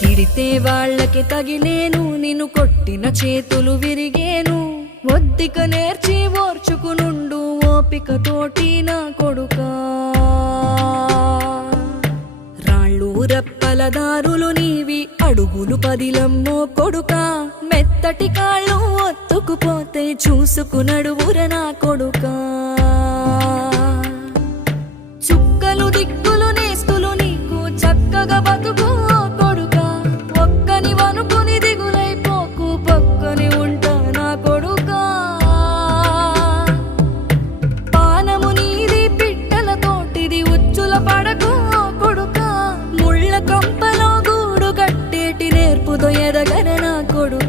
తిడితే వాళ్ళకి తగిలేను, నిన్ను కొట్టిన చేతులు విరిగేను. ఒద్దిక నేర్చి ఓర్చుకునుండు ఓపికతోటి నా కొడుకా. రాళ్ళు రప్పల దారులు నీవి, అడుగులు పదిలమ్మో కొడుకా. మెత్తటి కాళ్ళు ఒత్తుకుపోతే చూసుకునడువుర నా కొడుకా. చుక్కలు దిక్కులు నేస్తులు నీకు చక్కగా బతుకు కొడుకా. ఒక్కని వనుకుని దిగులైపోకు, పక్కని ఉంటా నా కొడుకా. పానము నీది పిట్టల తోటిది, ఉచ్చుల పడకు కొడుకా. ముళ్ళ కంపలో గూడు కట్టేటి నేర్పుతో ఎదగర నా కొడుకా.